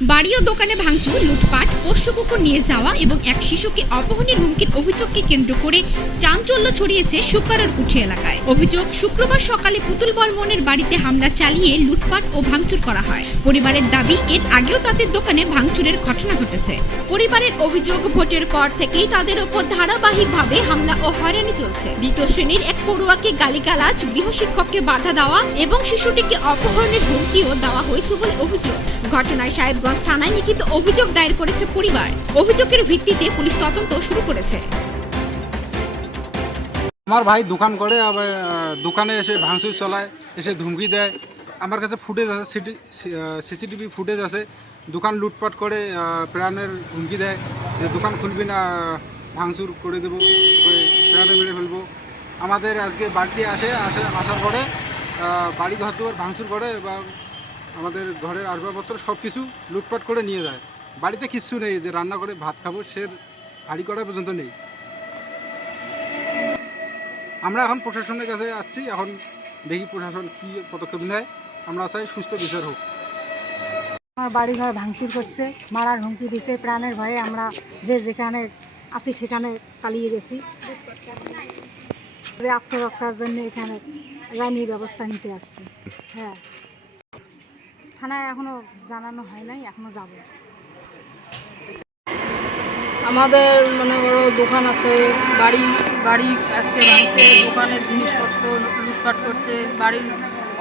বাড়ি ও দোকানে ভাঙচুর, লুটপাট, পোষ্য কুকুর নিয়ে যাওয়া এবং এক শিশুকে অপহরণের হুমকির অভিযোগকে কেন্দ্র করে চাঞ্চল্য ছড়িয়েছে শুকাররকুঠি এলাকায়। অভিযোগ, শুক্রবার সকালে পুতুল বর্মনের বাড়িতে হামলা চালিয়ে লুটপাট ও ভাঙচুর করা হয়। পরিবারের দাবি, এর আগেও তাদের দোকানে ভাঙচুরের ঘটনা ঘটেছে। পরিবারের অভিযোগ, ভোটের পর থেকেই তাদের ওপর ধারাবাহিকভাবে হামলা ও হয়রানি চলছে। দ্বিতীয় শ্রেণীর এক পড়ুয়াকে গালিগালাজ, গৃহশিক্ষককে বাধা দেওয়া এবং শিশুটিকে অপহরণের হুমকিও দেওয়া হয়েছে বলে অভিযোগ। ঘটনায় সাহেবগঞ্জ থানায় লিখিত অভিযোগ দায়ের করেছে পরিবার। অভিযোগের ভিত্তিতে পুলিশ তদন্ত শুরু করেছে। আমার ভাই দোকান করে, আবার দোকানে এসে ভাঙচুর চালায়, এসে ধুমকি দেয়। আমার কাছে ফুটেজ আছে, সিসিটিভি ফুটেজ আছে। দোকান লুটপাট করে, প্রাণের হুমকি দেয় যে দোকান খুলবি না, ভাঙচুর করে দেবো, প্রাণে মেরে ফেলবো। আমাদের আজকে বাড়িতে আসার পরে বাড়ি ঘর দুয়ার ভাঙচুর করে এবং আমাদের ঘরের আসবাবপত্র সব কিছু লুটপাট করে নিয়ে যায়। বাড়িতে কিচ্ছু নেই যে রান্না করে ভাত খাবো, সে হাঁড়ি করা পর্যন্ত নেই। আমরা এখন প্রশাসনের কাছে আসছি, এখন দেখি প্রশাসন কী পদক্ষেপ নেয়। আমরা চাই সুস্থ বিচার হোক। আমার বাড়িঘর ভাঙচুর করছে, মারার হুমকি দিছে। প্রাণের ভয়ে আমরা যেখানে আছি সেখানে পালিয়ে গেছি। যে আত্মরক্ষার জন্য এখানে আইনি ব্যবস্থা নিতে আসছি। হ্যাঁ, থানায় এখনো জানানো হয় নাই, এখনো যাব। আমাদের মনে করো দোকান আছে, বাড়ি আজকে ভাঙছে, দোকানের জিনিসপত্র লুটপাট করছে, বাড়ির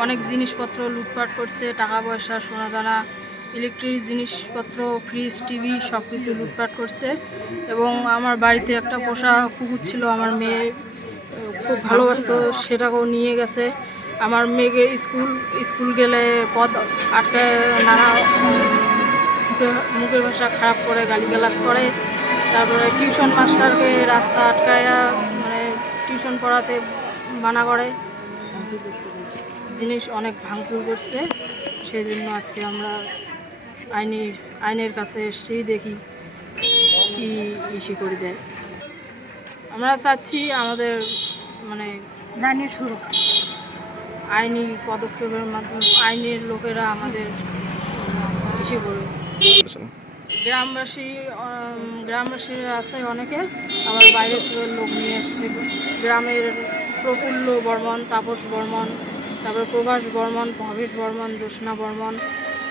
অনেক জিনিসপত্র লুটপাট করছে, টাকা পয়সা, সোনা দানা, ইলেকট্রিক জিনিসপত্র, ফ্রিজ, টিভি সব কিছু লুটপাট করছে। এবং আমার বাড়িতে একটা পোষা কুকুর ছিল, আমার মেয়ে খুব ভালোবাসতো, সেটাকেও নিয়ে গেছে। আমার মেয়েকে স্কুল গেলে পথ আটকায়, নানা মুখের ভাষা খারাপ করে, গালিগালাজ করে। তারপরে টিউশন মাস্টারকে রাস্তা আটকায়া মানে টিউশন পড়াতে মানা করে। জিনিস অনেক ভাঙচুর করছে। সেই জন্য আজকে আমরা আইনের কাছে এসেছি, দেখি কি ইস্যু করে দেয়। আমরা চাচ্ছি আমাদের মানে আইনের সুরক্ষা, আইনি পদক্ষেপের মাধ্যমে আইনের লোকেরা আমাদের ইস্যু করবে। গ্রামবাসীরা আছে অনেকে, আবার বাইরে থেকে লোক নিয়ে এসছে। গ্রামের প্রফুল্ল বর্মন, তাপস বর্মন, তারপরে প্রভাস বর্মন, ভবেশ বর্মন, জ্যোৎস্না বর্মন,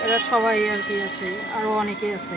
এরা সবাই আর কি আছে, আরও অনেকেই আছে।